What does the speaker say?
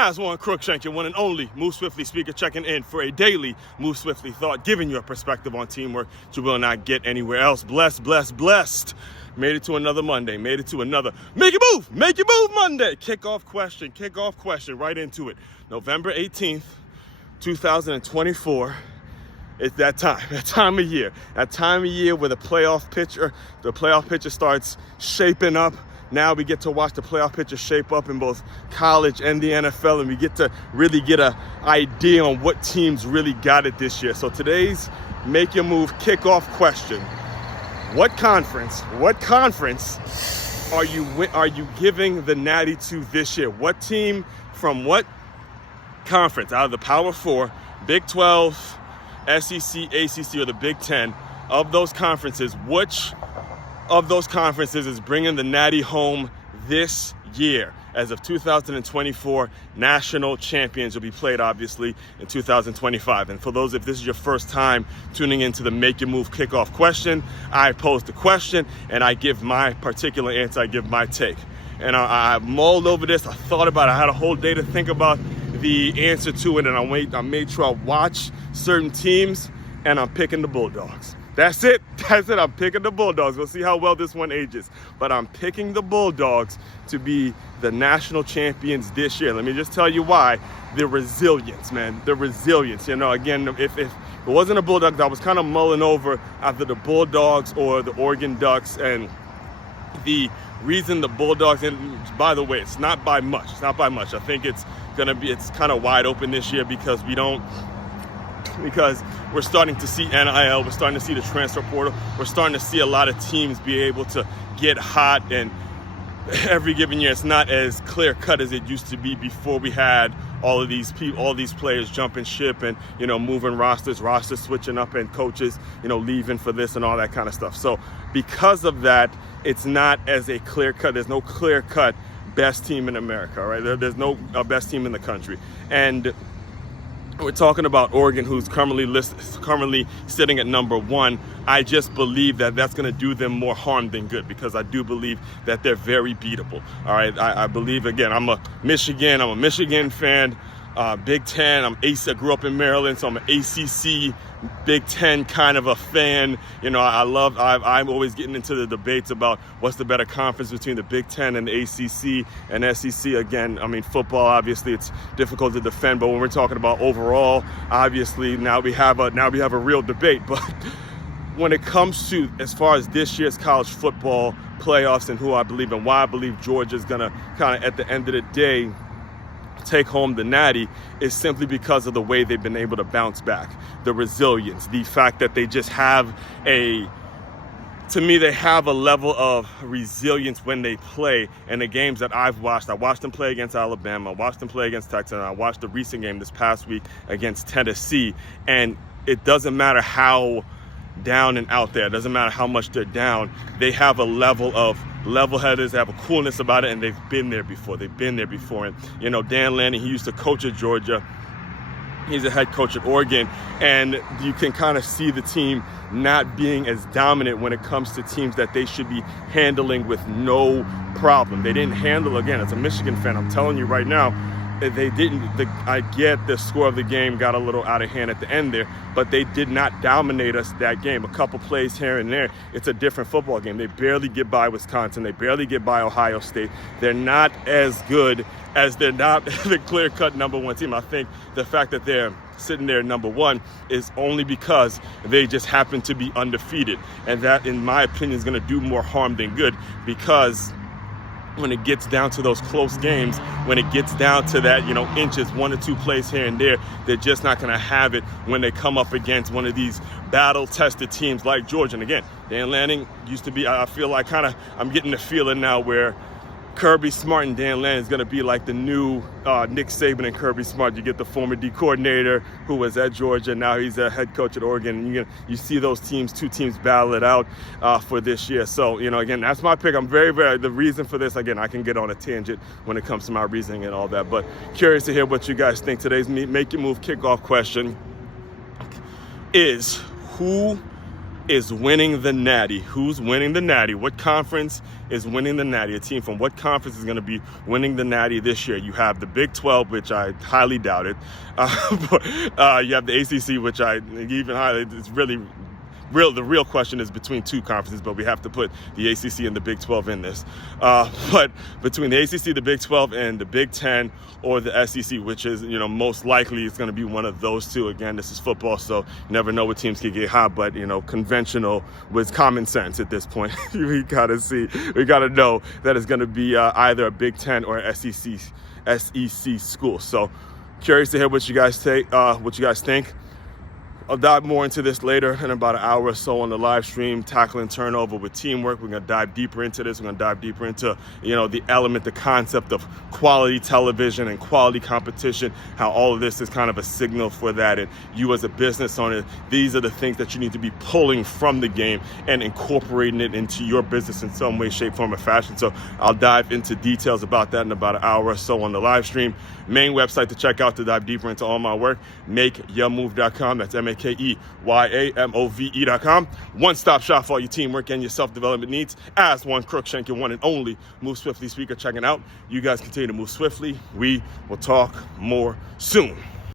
Nas, one Crookshank, your one and only Move Swiftly speaker, checking in for a daily Move Swiftly thought, giving you a perspective on teamwork you will not get anywhere else. Blessed. Made it to another Monday. Made it to another Make It Move Monday. Kickoff question. Right into it. November 18th, 2024. It's that time of year where the playoff picture starts shaping up. Now we get to watch the playoff picture shape up in both college and the NFL, and we get to really get an idea on what teams really got it this year. So today's Make Your Move kickoff question: What conference are you giving the Natty to this year? What team from what conference out of the Power Four, Big 12, SEC, ACC, or the Big 10, of those conferences, which of those conferences is bringing the Natty home this year? As of 2024, national champions will be played, obviously, in 2025. And for those, if this is your first time tuning into the Make Your Move kickoff question, I pose the question and I give my particular answer, I give my take. And I mulled over this, I thought about it, I had a whole day to think about the answer to it, and I made sure I watch certain teams, and I'm picking the Bulldogs. That's it. I'm picking the Bulldogs. We'll see how well this one ages. But I'm picking the Bulldogs to be the national champions this year. Let me just tell you why. The resilience, man. The resilience. You know, again, if it wasn't the Bulldogs, I was kind of mulling over either the Bulldogs or the Oregon Ducks. And the reason the Bulldogs, and by the way, it's not by much. I think it's kind of wide open this year because we're starting to see NIL, we're starting to see the transfer portal, we're starting to see a lot of teams be able to get hot, and every given year it's not as clear cut as it used to be before we had all these players jumping ship and, you know, moving rosters switching up, and coaches, you know, leaving for this and all that kind of stuff. So because of that, it's not as a clear cut. There's no clear cut best team in America, right? There's no best team in the country. And we're talking about Oregon, who's currently sitting at number one. I just believe that that's going to do them more harm than good, because I do believe that they're very beatable. All right, I believe, again, I'm a Michigan fan. Big Ten. I grew up in Maryland, so I'm an ACC, Big Ten kind of a fan. You know, I'm always getting into the debates about what's the better conference between the Big Ten and the ACC and SEC. Again, I mean, football, obviously, it's difficult to defend, but when we're talking about overall, obviously, now we have a real debate. But when it comes to, as far as this year's college football playoffs and who I believe and why I believe Georgia's gonna kind of, at the end of the day, take home the Natty, is simply because of the way they've been able to bounce back, the resilience, the fact that they just have they have a level of resilience when they play. And the games that I've watched, I watched them play against Alabama, I watched them play against Texas, and I watched the recent game this past week against Tennessee, and it doesn't matter how down and out there, it doesn't matter how much they're down, they have a level of level-headed, they have a coolness about it, and they've been there before. And, you know, Dan Lanning, he used to coach at Georgia. He's a head coach at Oregon, and you can kind of see the team not being as dominant when it comes to teams that they should be handling with no problem. They didn't handle, again, as a Michigan fan, I'm telling you right now, they didn't. I get the score of the game got a little out of hand at the end there, but they did not dominate us that game. A couple plays here and there. It's a different football game. They barely get by Wisconsin. They barely get by Ohio State. They're not as good as they're not the clear-cut number one team. I think the fact that they're sitting there number one is only because they just happen to be undefeated, and that, in my opinion, is going to do more harm than good, because when it gets down to those close games, when it gets down to that, you know, inches, 1 or 2 plays here and there, they're just not going to have it when they come up against one of these battle-tested teams like Georgia. And again, Dan Lanning used to be, I feel like I'm getting the feeling now where Kirby Smart and Dan Lanning is going to be like the new Nick Saban and Kirby Smart. You get the former D coordinator who was at Georgia, now he's a head coach at Oregon, and you see those two teams battle it out for this year. So, you know, again, that's my pick. I'm the reason for this, again, I can get on a tangent when it comes to my reasoning and all that, but curious to hear what you guys think. Today's Make Your Move kickoff question is, who is winning the Natty? Who's winning the Natty? What conference is winning the Natty? A team from what conference is going to be winning the Natty this year? You have the Big 12, which I highly doubt it. You have the ACC, which I even highly, it's really real. The real question is between two conferences, but we have to put the ACC and the Big 12 in this. But between the ACC, the Big 12, and the Big 10 or the SEC, which is, most likely it's going to be one of those two. Again, this is football, so you never know what teams can get hot, but, conventional with common sense at this point. we got to know that it's going to be either a Big 10 or SEC school. So curious to hear what you guys think. I'll dive more into this later in about an hour or so on the live stream, tackling turnover with teamwork. We're going to dive deeper into this. We're going to dive deeper into, the element, the concept of quality television and quality competition, how all of this is kind of a signal for that. And you as a business owner, these are the things that you need to be pulling from the game and incorporating it into your business in some way, shape, form, or fashion. So I'll dive into details about that in about an hour or so on the live stream. Main website to check out to dive deeper into all my work, makeyourmove.com. That's MakeYamove.com. One-stop shop for all your teamwork and your self-development needs. As one Crookshank, your one and only Move Swiftly speaker checking out. You guys continue to move swiftly. We will talk more soon.